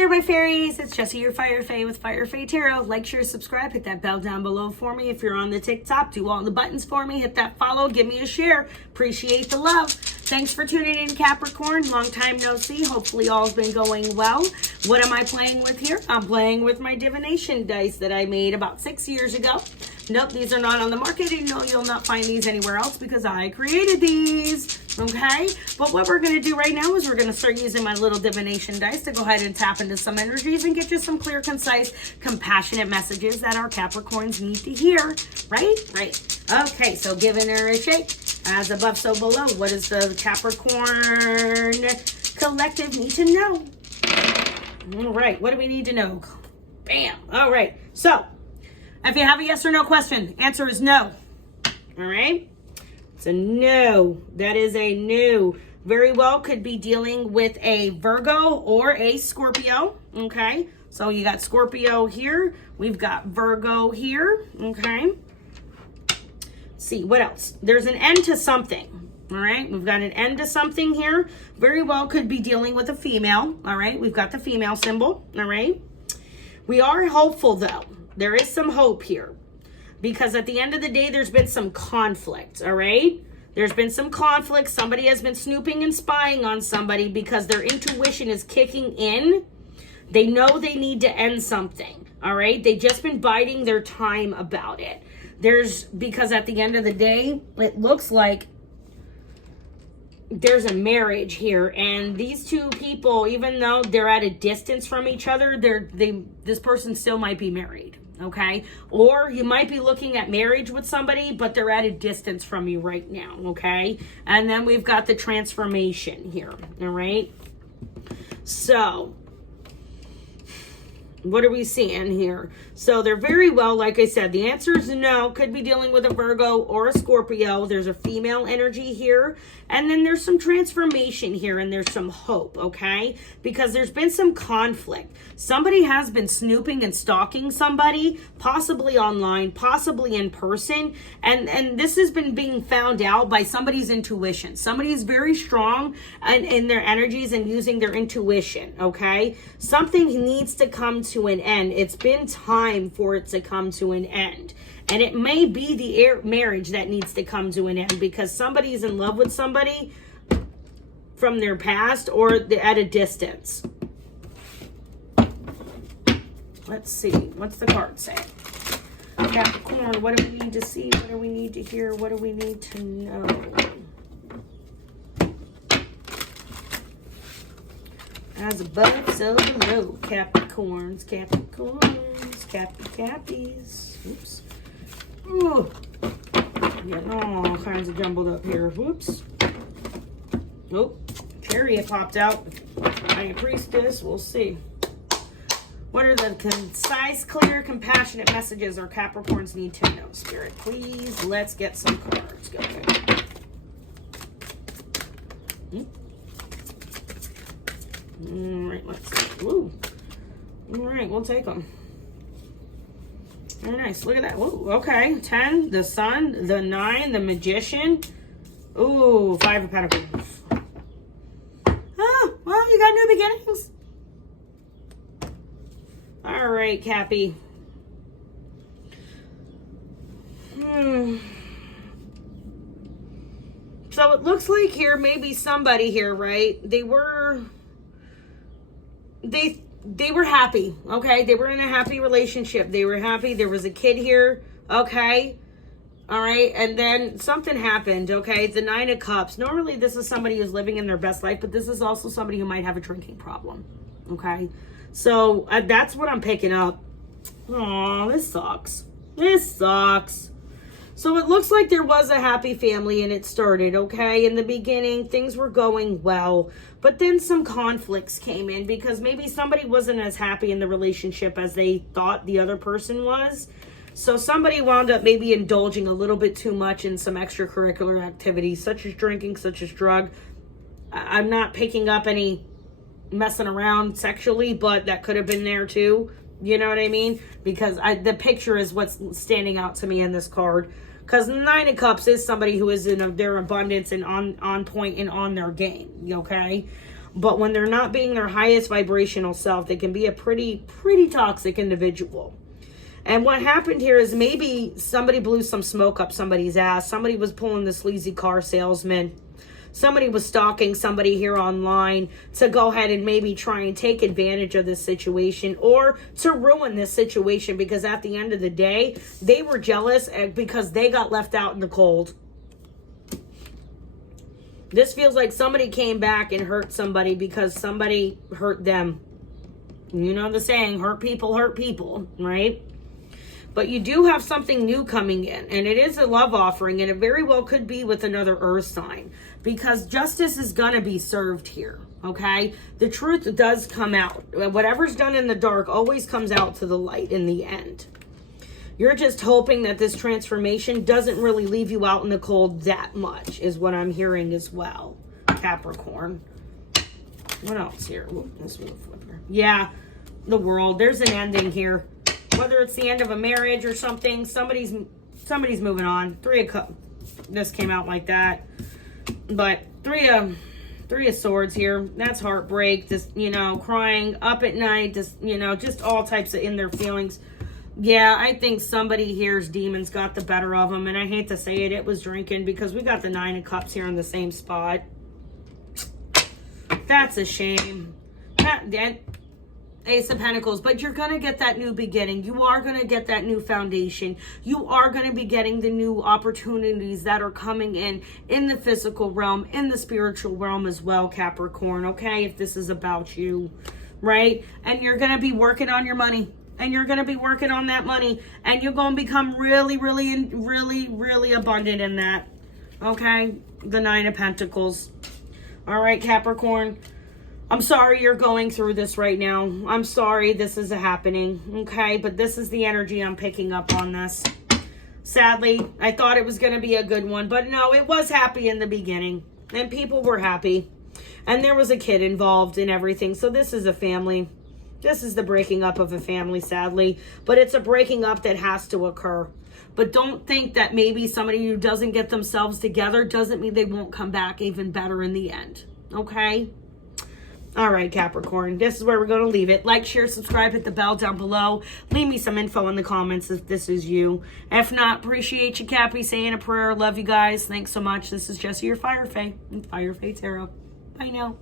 there, my fairies. It's Jessie, your Fire Fae with firefaetarot. Like, share, subscribe. Hit that bell down below for me. If you're on the TikTok, do all the buttons for me. Hit that follow. Give me a share. Appreciate the love. Thanks for tuning in, Capricorn. Long time no see. Hopefully all's been going well. What am I playing with here? I'm playing with my divination dice that I made about 6 years ago. Nope, these are not on the market, and no, you'll not find these anywhere else because I created these, okay? But what we're going to do right now is we're going to start using my little divination dice to go ahead and tap into some energies and get you some clear, concise, compassionate messages that our Capricorns need to hear, right? Right. Okay, so giving her a shake. As above, so below. What does the Capricorn collective need to know? All right, what do we need to know? Bam. All right, so if you have a yes or no question, answer is no. All right? It's a no. That is a no. Very well could be dealing with a Virgo or a Scorpio. Okay? So you got Scorpio here. We've got Virgo here. Okay? Let's see, what else? There's an end to something. All right? We've got an end to something here. Very well could be dealing with a female. All right? We've got the female symbol. All right? We are hopeful, though. There is some hope here because at the end of the day, there's been some conflict, all right? There's been some conflict. Somebody has been snooping and spying on somebody because their intuition is kicking in. They know they need to end something, all right? They've just been biding their time about it. Because at the end of the day, it looks like there's a marriage here, and these two people, even though they're at a distance from each other, this person still might be married, okay? Or you might be looking at marriage with somebody, but they're at a distance from you right now, okay? And then we've got the transformation here, all right? So what are we seeing here? So they're very well, like I said, the answer is no. Could be dealing with a Virgo or a Scorpio. There's a female energy here. And then there's some transformation here, and there's some hope, okay? Because there's been some conflict. Somebody has been snooping and stalking somebody, possibly online, possibly in person. And this has been being found out by somebody's intuition. Somebody is very strong in their energies and using their intuition, okay? Something needs to come to an end. It's been time for it to come to an end. And it may be the marriage that needs to come to an end because somebody's in love with somebody from their past or at a distance. Let's see. What's the card say? Capricorn, what do we need to see? What do we need to hear? What do we need to know? As above, so below. Capricorns, Capricorns, Cappies. Oops. Ooh. Getting all kinds of jumbled up here. Whoops. Nope. Chariot popped out. High Priestess. We'll see. What are the concise, clear, compassionate messages our Capricorns need to know? Spirit, please. Let's get some cards going. All right, let's see. Ooh. All right, we'll take them. Very nice. Look at that. Ooh, okay. 10, the Sun, the 9, the Magician. Ooh, 5 of Pentacles. Oh, well, you got new beginnings. All right, Cappy. So it looks like here, maybe somebody here, right? They were happy, okay? They were in a happy relationship. They were happy. There was a kid here, okay? All right, and then something happened, okay? The 9 of Cups. Normally, this is somebody who's living in their best life, but this is also somebody who might have a drinking problem, okay? So that's what I'm picking up. Oh, this sucks. This sucks. So it looks like there was a happy family and it started, okay? In the beginning, things were going well. But then some conflicts came in because maybe somebody wasn't as happy in the relationship as they thought the other person was. So somebody wound up maybe indulging a little bit too much in some extracurricular activities, such as drinking, such as drug. I'm not picking up any messing around sexually, but that could have been there too. You know what I mean? Because the picture is what's standing out to me in this card. Because the 9 of Cups is somebody who is in their abundance and on point and on their game, okay? But when they're not being their highest vibrational self, they can be a pretty toxic individual. And what happened here is maybe somebody blew some smoke up somebody's ass. Somebody was pulling the sleazy car salesman. Somebody was stalking somebody here online to go ahead and maybe try and take advantage of this situation or to ruin this situation, because at the end of the day, they were jealous because they got left out in the cold. This feels like somebody came back and hurt somebody because somebody hurt them. You know the saying, hurt people, right? But you do have something new coming in, and it is a love offering, and it very well could be with another earth sign, because justice is going to be served here, okay? The truth does come out. Whatever's done in the dark always comes out to the light in the end. You're just hoping that this transformation doesn't really leave you out in the cold that much, is what I'm hearing as well, Capricorn. What else here? Ooh, this was a flipper. Yeah, the world. There's an ending here. Whether it's the end of a marriage or something, somebody's moving on. Three of Cups. This came out like that. But three of Swords here. That's heartbreak. Just, crying up at night. Just, just all types of in their feelings. Yeah, I think somebody here's demons got the better of them. And I hate to say it, it was drinking, because we got the Nine of Cups here in the same spot. That's a shame. Ace of Pentacles, but you're going to get that new beginning. You are going to get that new foundation. You are going to be getting the new opportunities that are coming in the physical realm, in the spiritual realm as well, Capricorn, okay? If this is about you, right? And you're going to be working on your money, and you're going to be working on that money, and you're going to become really abundant in that, okay? The Nine of Pentacles. All right, Capricorn. I'm sorry you're going through this right now. I'm sorry this is happening, okay? But this is the energy I'm picking up on this. Sadly, I thought it was going to be a good one, but no, it was happy in the beginning, and people were happy, and there was a kid involved in everything. So this is a family. This is the breaking up of a family, sadly, but it's a breaking up that has to occur. But don't think that maybe somebody who doesn't get themselves together doesn't mean they won't come back even better in the end, okay? All right, Capricorn, this is where we're going to leave it. Like, share, subscribe, hit the bell down below. Leave me some info in the comments if this is you. If not, appreciate you, Cappy, saying a prayer. Love you guys. Thanks so much. This is Jessie, your Fire Fae, and Fire Fae Tarot. Bye now.